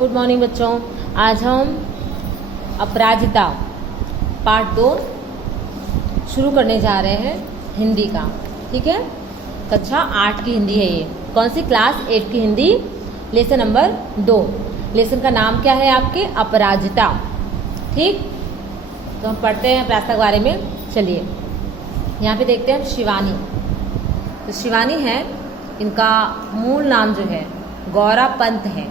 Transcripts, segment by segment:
Good morning बच्चों। आज हम अपराजिता पार्ट 2 शुरू करने जा रहे हैं हिंदी का। ठीक है, कक्षा 8 की हिंदी है ये। कौन सी? क्लास 8 की हिंदी, लेसन नंबर 2। लेसन का नाम क्या है आपके? अपराजिता। ठीक, तो हम पढ़ते हैं अपराजिता के बारे में। चलिए यहाँ पे देखते हैं हम शिवानी। तो शिवानी है, इनका मूल नाम जो है गौरा पंत है।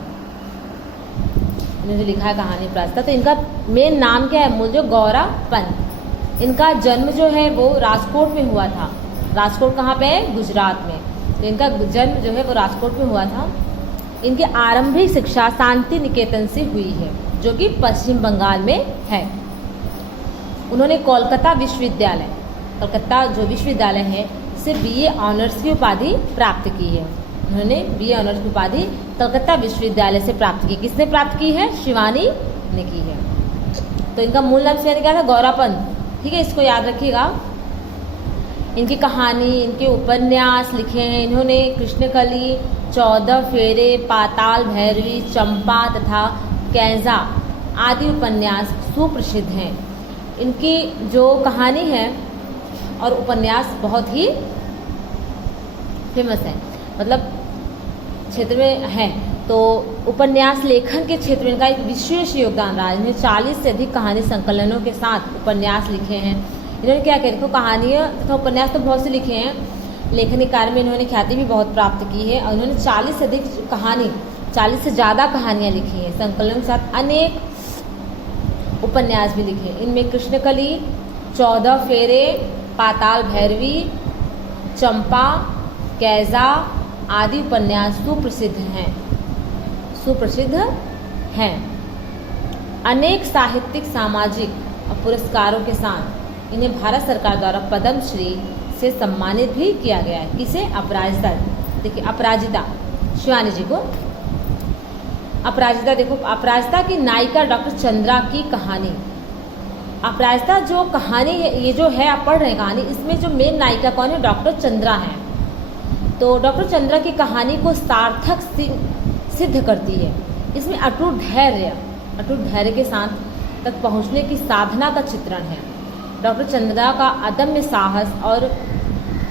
जो लिखा है कहानी अपराजिता, तो इनका मेन नाम क्या है? मूल जो गौरा पंत। इनका जन्म जो है वो राजकोट में हुआ था। राजकोट कहाँ पे है? गुजरात में। तो इनका जन्म जो है वो राजकोट में हुआ था। इनकी आरंभिक शिक्षा शांति निकेतन से हुई है, जो कि पश्चिम बंगाल में है। उन्होंने कोलकाता विश्वविद्यालय, कोलकाता जो विश्वविद्यालय है, से BA ऑनर्स की उपाधि प्राप्त की है। उन्होंने BA ऑनर्स की उपाधि कलकत्ता विश्वविद्यालय से प्राप्त की। किसने प्राप्त की है? शिवानी ने की है। तो इनका मूल नाम शिवानी क्या था? गौरा पंत। ठीक है, इसको याद रखिएगा। इनकी कहानी, इनके उपन्यास लिखे हैं इन्होंने। कृष्णकली, 14 फेरे, पाताल भैरवी, चंपा तथा कैजा आदि उपन्यास सुप्रसिद्ध हैं। इनकी जो कहानी है और उपन्यास बहुत ही फेमस है, मतलब क्षेत्र में है। तो उपन्यास लेखन के क्षेत्र में इनका एक विशेष योगदान रहा है। इन्होंने 40 से अधिक कहानी संकलनों के साथ उपन्यास लिखे हैं। इन्होंने क्या कहते हैं, कहानियाँ तथा उपन्यास तो बहुत से लिखे हैं। लेखन के कार्य में इन्होंने ख्याति भी बहुत प्राप्त की है। और इन्होंने 40 से अधिक कहानी, 40 से ज़्यादा कहानियाँ लिखी हैं। संकलनों के साथ अनेक उपन्यास भी लिखे हैं। इनमें कृष्णकली, 14 फेरे, पाताल भैरवी, चंपा, कैजा आदि उपन्यास सुप्रसिद्ध हैं। अनेक साहित्यिक, सामाजिक और पुरस्कारों के साथ इन्हें भारत सरकार द्वारा पद्मश्री से सम्मानित भी किया गया है। किसे? अपराजिता। देखिए अपराजिता, शिवानी जी को अपराजिता। देखो, अपराजिता की नायिका डॉक्टर चंद्रा की कहानी। अपराजिता जो कहानी है, ये जो है आप पढ़ रहे हैं कहानी, इसमें जो मेन नायिका कौन है? डॉक्टर चंद्रा है। तो डॉक्टर चंद्रा की कहानी को सार्थक सिद्ध करती है। इसमें अटूट धैर्य के साथ तक पहुंचने की साधना का चित्रण है। डॉक्टर चंद्रा का अदम्य साहस और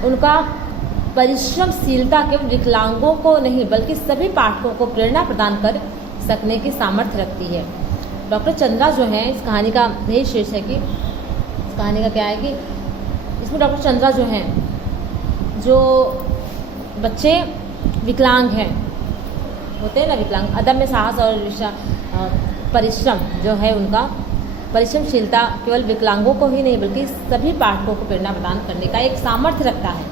उनका परिश्रमशीलता केवल विकलांगों को नहीं बल्कि सभी पाठकों को प्रेरणा प्रदान कर सकने की सामर्थ्य रखती है। डॉक्टर चंद्रा जो है, इस कहानी का यही शीर्ष है कि इस कहानी का क्या है कि इसमें डॉक्टर चंद्रा जो हैं, जो बच्चे विकलांग हैं, होते हैं ना विकलांग, अदम्य साहस और परिश्रम जो है, उनका परिश्रमशीलता केवल विकलांगों को ही नहीं बल्कि सभी पाठकों को प्रेरणा प्रदान करने का एक सामर्थ्य रखता है।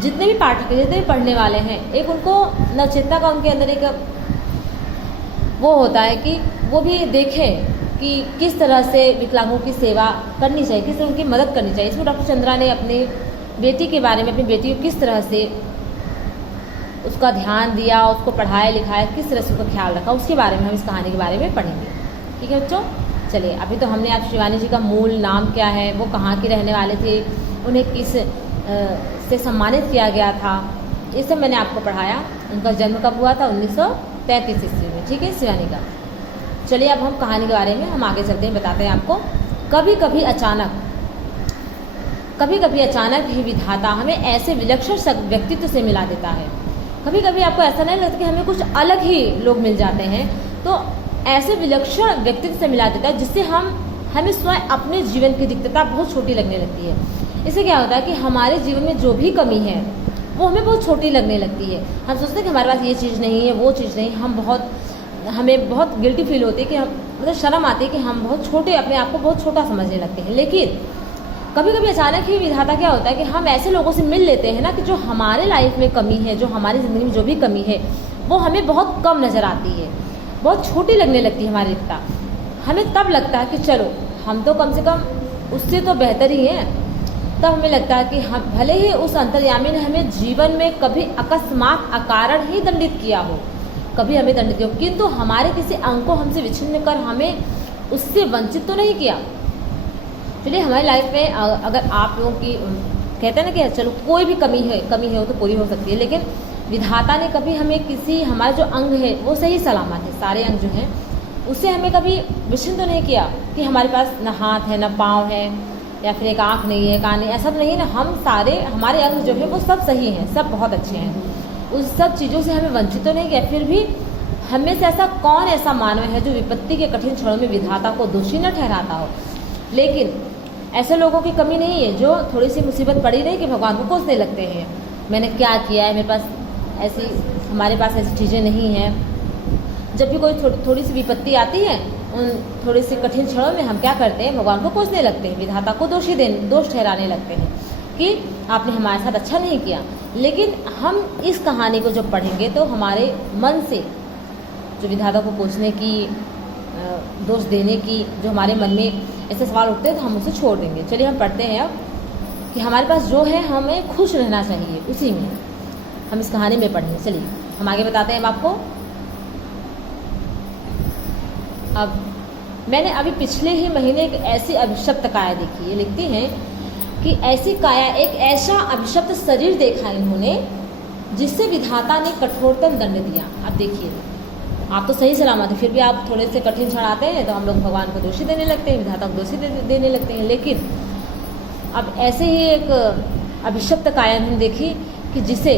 जितने भी पाठक, जितने भी पढ़ने वाले हैं, एक उनको नवचेतना का उनके अंदर एक वो होता है कि वो भी देखें कि किस तरह से विकलांगों की सेवा करनी चाहिए, किस तरह उनकी मदद करनी चाहिए। इसमें डॉक्टर चंद्रा ने अपनी बेटी के बारे में, अपनी बेटी को किस तरह से उसका ध्यान दिया, उसको पढ़ाया लिखाया, किस तरह से उसका ख्याल रखा, उसके बारे में हम इस कहानी के बारे में पढ़ेंगे। ठीक है बच्चों, चलिए अभी तो हमने आप शिवानी जी का मूल नाम क्या है, वो कहाँ के रहने वाले थे, उन्हें किस से सम्मानित किया गया था, ये सब मैंने आपको पढ़ाया। उनका जन्म कब हुआ था? 1933 ईस्वी में। ठीक है, शिवानी का। चलिए अब हम कहानी के बारे में हम आगे चलते हैं, बताते हैं आपको। कभी कभी अचानक ही विधाता हमें ऐसे विलक्षण व्यक्तित्व से मिला देता है। कभी कभी आपको ऐसा नहीं लगता कि हमें कुछ अलग ही लोग मिल जाते हैं, तो ऐसे विलक्षण व्यक्तित्व से मिला देता है जिससे हमें स्वयं अपने जीवन की दिक्कतता बहुत छोटी लगने लगती है। इससे क्या होता है कि हमारे जीवन में जो भी कमी है वो हमें बहुत छोटी लगने लगती है। हम सोचते हैं कि हमारे पास ये चीज़ नहीं है, वो चीज़ नहीं, हमें बहुत गिल्टी फील होती है कि मतलब शर्म आती है कि हम बहुत छोटे, अपने आप को बहुत छोटा समझने लगते हैं। लेकिन कभी कभी अचानक ही विधाता क्या होता है कि हम ऐसे लोगों से मिल लेते हैं ना, कि जो हमारे लाइफ में कमी है, जो हमारी ज़िंदगी में जो भी कमी है वो हमें बहुत कम नज़र आती है, बहुत छोटी लगने लगती है हमारी दिक्कता। हमें तब लगता है कि चलो हम तो कम से कम उससे तो बेहतर ही हैं। तब हमें लगता है कि हम भले ही उस अंतर्यामी ने हमें जीवन में कभी अकस्मात अकारण ही दंडित किया हो, कभी हमें दंडित किया हो, किंतु हमारे किसी अंग को हमसे विच्छिन्न कर हमें उससे वंचित तो नहीं किया। चलिए हमारी लाइफ में अगर आप लोगों की कहते हैं ना कि चलो कोई भी कमी है वो तो पूरी हो सकती है, लेकिन विधाता ने कभी हमें किसी हमारा जो अंग है वो सही सलामत है, सारे अंग जो हैं उससे हमें कभी विचलित तो नहीं किया कि हमारे पास न हाथ है, न पाँव है, या फिर एक आँख नहीं है, कान नहीं, ऐसा तो नहीं ना। हम सारे हमारे अंग जो है वो सब सही हैं, सब बहुत अच्छे हैं। उस सब चीज़ों से हमें वंचित तो नहीं किया। फिर भी हमें से ऐसा कौन ऐसा मानव है जो विपत्ति के कठिन क्षणों में विधाता को दोषी न ठहराता हो। लेकिन ऐसे लोगों की कमी नहीं है जो थोड़ी सी मुसीबत पड़ी नहीं कि भगवान को कोसने लगते हैं, मैंने क्या किया है, मेरे पास ऐसी, हमारे पास ऐसी चीज़ें नहीं हैं। जब भी कोई थोड़ी सी विपत्ति आती है, उन थोड़ी सी कठिन क्षणों में हम क्या करते हैं, भगवान को कोसने लगते हैं, विधाता को दोष ठहराने लगते हैं कि आपने हमारे साथ अच्छा नहीं किया। लेकिन हम इस कहानी को जब पढ़ेंगे तो हमारे मन से जो विधाता को कोसने की, दोष देने की जो हमारे मन में ऐसे सवाल उठते हैं तो हम उसे छोड़ देंगे। चलिए हम पढ़ते हैं अब कि हमारे पास जो है हमें खुश रहना चाहिए, उसी में हम इस कहानी में पढ़ेंगे। चलिए हम आगे बताते हैं आपको। अब मैंने अभी पिछले ही महीने एक ऐसी अभिशप्त काया देखी है, लिखती हैं कि ऐसी काया, एक ऐसा अभिशप्त शरीर देखा इन्होंने जिससे विधाता ने कठोरतम दंड दिया। अब देखिए, आप तो सही सलामत है, फिर भी आप थोड़े से कठिन क्षण आते हैं तो हम लोग भगवान को दोषी देने लगते हैं, विधाता को दोषी देने लगते हैं। लेकिन अब ऐसे ही एक अभिशप्त काया हमने देखी कि जिसे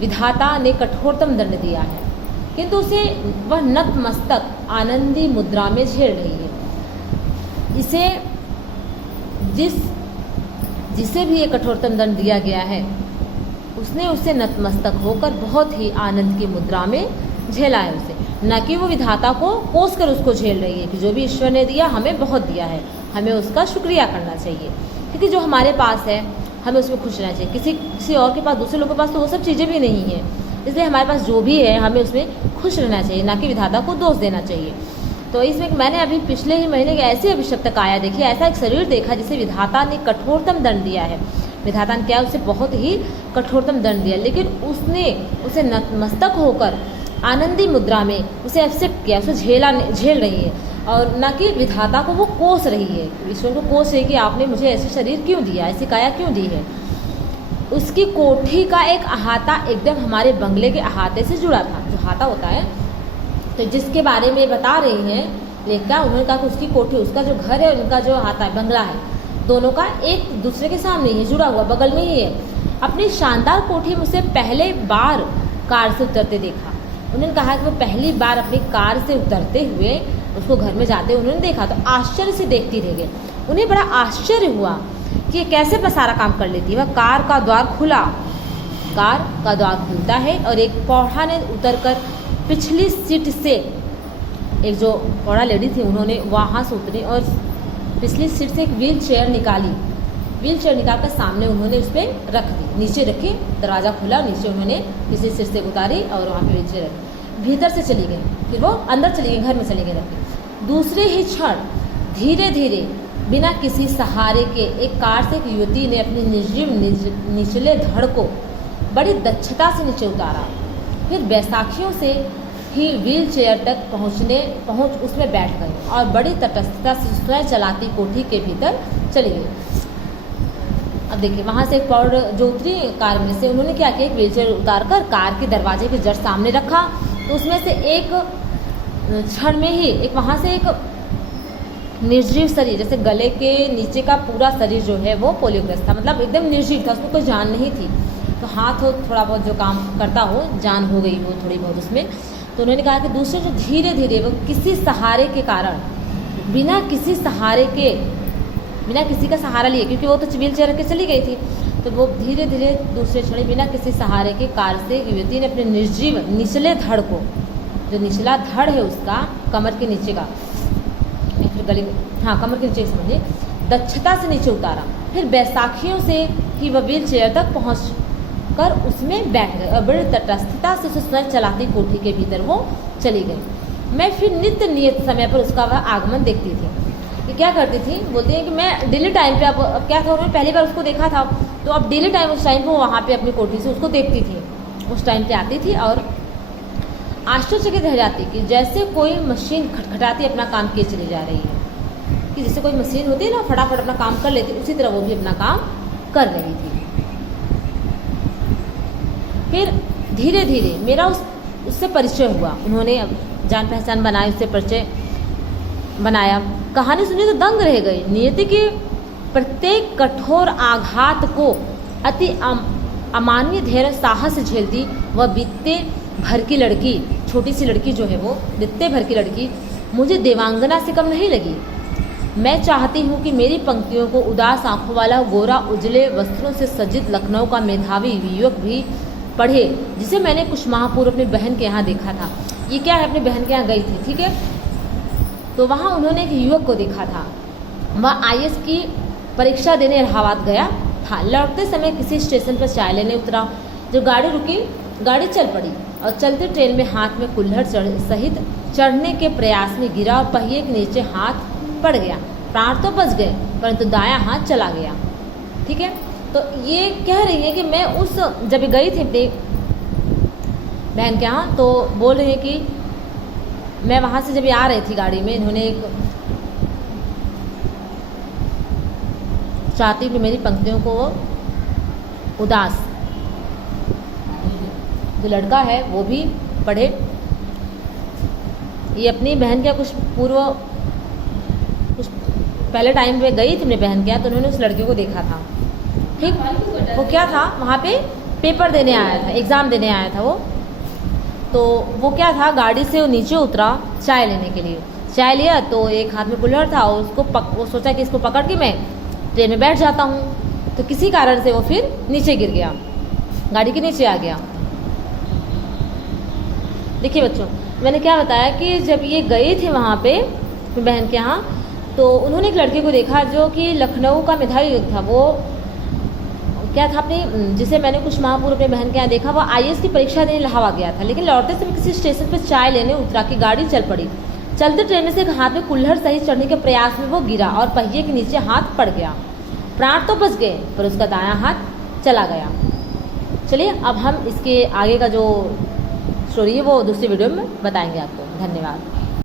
विधाता ने कठोरतम दंड दिया है, किंतु उसे वह नतमस्तक आनंदी मुद्रा में झेल रही है। इसे जिसे भी ये कठोरतम दंड दिया गया है उसने उससे नतमस्तक होकर बहुत ही आनंद की मुद्रा में झेला है उसे, न कि वो विधाता को कोस कर उसको झेल रही है कि जो भी ईश्वर ने दिया हमें बहुत दिया है, हमें उसका शुक्रिया करना चाहिए। क्योंकि जो हमारे पास है हमें उसमें खुश रहना चाहिए। किसी और के पास, दूसरे लोगों के पास तो वो सब चीज़ें भी नहीं है, इसलिए हमारे पास जो भी है हमें उसमें खुश रहना चाहिए, ना कि विधाता को दोष देना चाहिए। तो इसमें मैंने अभी पिछले ही महीने की ऐसी अभिशप्त काया देखी, ऐसा एक शरीर देखा जिसे विधाता ने कठोरतम दंड दिया है। विधाता ने क्या, उसे बहुत ही कठोरतम दंड दिया, लेकिन उसने उसे नतमस्तक होकर आनंदी मुद्रा में उसे एक्सेप्ट किया, उसे झेल रही है, और न कि विधाता को वो कोस रही है, ईश्वर को कोस रही है कि आपने मुझे ऐसे शरीर क्यों दिया, ऐसी काया क्यों दी है। उसकी कोठी का एक अहाता एकदम हमारे बंगले के अहाते से जुड़ा था। जो अहाता होता है, तो जिसके बारे में बता रही हैं लेखिका, उन्होंने कहा कि उसकी कोठी, उसका जो घर है, उनका जो अहाता है, बंगला है, दोनों का एक दूसरे के सामने ही जुड़ा हुआ, बगल में ही है। अपनी शानदार कोठी में उसे पहले बार कार से उतरते देखा। उन्होंने कहा कि वो पहली बार अपनी कार से उतरते हुए उसको घर में जाते उन्होंने देखा, तो आश्चर्य से देखती रह गई। उन्हें बड़ा आश्चर्य हुआ कि ये कैसे सारा काम कर लेती है। वह कार का द्वार खुला, कार का द्वार खुलता है और एक पौड़ा ने उतरकर पिछली सीट से, एक जो पौड़ा लेडी थी उन्होंने वहाँ से उतरी और पिछली सीट से एक व्हील चेयर निकाली। व्हील चेयर निकाल कर सामने उन्होंने उस पर रख दी, नीचे रखी, दरवाज़ा खुला, नीचे उन्होंने पिछली सीट से उतारी और वहाँ पे व्हील चेयर रखी। भीतर से चली गई, फिर वो अंदर चली गई, घर में चली गई रखी। दूसरे ही क्षण धीरे धीरे बिना किसी सहारे के एक कार से एक युवती ने अपनी निर्जीव निचले धड़ को बड़ी दक्षता से नीचे उतारा, फिर बैसाखियों से ही व्हील चेयर तक पहुँच उसमें बैठ गई और बड़ी तटस्थता से स्वयं चलाती कोठी के भीतर चली गई। अब देखिए, वहाँ से एक पौड़ जो उतरी कार में से, उन्होंने क्या किया, एक व्हील चेयर उतार कर कार के दरवाजे के जस्ट सामने रखा, तो उसमें से एक क्षण में ही एक वहाँ से एक निर्जीव शरीर, जैसे गले के नीचे का पूरा शरीर जो है वो पोलियोग्रस्त था, मतलब एकदम निर्जीव था, उसमें कोई जान नहीं थी। तो हाथ हो थोड़ा बहुत जो काम करता हो, जान हो गई हो थोड़ी बहुत उसमें। तो उन्होंने कहा कि दूसरे जो धीरे धीरे वो किसी सहारे के कारण, बिना किसी का सहारा लिए, क्योंकि वो तो व्हील चेयर रख के चली गई थी, तो वो धीरे धीरे दूसरे क्षण बिना किसी सहारे के कार से युवती ने अपने निर्जीव निचले धड़ को, जो निचला धड़ है उसका, कमर के नीचे का, फिर गले, हाँ कमर के नीचे समझिए, दक्षता से नीचे उतारा, फिर बैसाखियों से ही वह व्हील चेयर तक पहुँच कर उसमें बैठ गए और बड़ी तटस्थता से उसे स्वयं चलाती कोठी के भीतर वो चली गई। मैं फिर नित्य नियत समय पर उसका वह आगमन देखती थी। ये क्या करती थी, बोलती है कि मैं डेली टाइम पे, अब क्या था, उन्होंने पहली बार उसको देखा था, तो अब डेली टाइम उस टाइम पे वो वहाँ पे अपनी कोठी से उसको देखती थी, उस टाइम पे आती थी और आश्चर्यचकित रह जाती कि जैसे कोई मशीन खटखटाती अपना काम किए चली जा रही है, कि जैसे कोई मशीन होती है ना, फटाफट अपना काम कर लेती, उसी तरह वो भी अपना काम कर रही थी। फिर धीरे धीरे मेरा उससे परिचय हुआ। उन्होंने जान पहचान बनाई, उससे परिचय बनाया। कहानी सुनी तो दंग रह गई। नियति के प्रत्येक कठोर आघात को अति अमान्य धैर्य साहस से झेलती वह बीते भर की लड़की, छोटी सी लड़की जो है वो बीते भर की लड़की मुझे देवांगना से कम नहीं लगी। मैं चाहती हूँ कि मेरी पंक्तियों को उदास आंखों वाला गोरा उजले वस्त्रों से सज्जित लखनऊ का मेधावी युवक भी पढ़े, जिसे मैंने कुछ माह पूर्व अपनी बहन के यहाँ देखा था। ये क्या है, अपनी बहन के यहाँ गई थी, ठीक है, तो वहाँ उन्होंने एक युवक को देखा था। वह IAS की परीक्षा देने इलाहाबाद गया था। लौटते समय किसी स्टेशन पर चाय लेने उतरा। जब गाड़ी रुकी, गाड़ी चल पड़ी और चलते ट्रेन में हाथ में कुल्हड़ सहित चढ़ने के प्रयास में गिरा और पहिए के नीचे हाथ पड़ गया। प्राण तो बच गए परंतु दायां हाथ चला गया। ठीक है, तो ये कह रही है कि मैं उस जब गई थी अपनी बहन के यहाँ, तो बोल रही है कि मैं वहाँ से जब आ रही थी गाड़ी में, इन्होंने एक चाहती कि मेरी पंक्तियों को उदास, जो लड़का है वो भी पढ़े। ये अपनी बहन के कुछ पहले टाइम पे गई थी अपनी बहन के यहाँ, तो उन्होंने उस लड़के को देखा था। ठीक, वो क्या था, वहाँ पे पेपर देने आया था, एग्ज़ाम देने आया था वो। तो वो क्या था, गाड़ी से वो नीचे उतरा चाय लेने के लिए। चाय लिया तो एक हाथ में कुल्हड़ था, वो सोचा कि इसको पकड़ के मैं ट्रेन में बैठ जाता हूँ। तो किसी कारण से वो फिर नीचे गिर गया, गाड़ी के नीचे आ गया। देखिए बच्चों, मैंने क्या बताया कि जब ये गए थे वहाँ पे बहन के यहाँ, तो उन्होंने एक लड़के को देखा जो कि लखनऊ का मेधावी युवक था। वो क्या था, अपनी जिसे मैंने कुछ माह पूर्व अपनी बहन के यहाँ देखा, वो IAS की परीक्षा देने इलाहाबाद गया था। लेकिन लौटते समय किसी स्टेशन पर चाय लेने उतरा कि गाड़ी चल पड़ी। चलते ट्रेन में से एक हाथ में कुल्हड़ सहित चढ़ने के प्रयास में वो गिरा और पहिए के नीचे हाथ पड़ गया। प्राण तो बच गए पर उसका दायां हाथ चला गया। चलिए अब हम इसके आगे का जो स्टोरी है वो दूसरी वीडियो में बताएंगे आपको। धन्यवाद।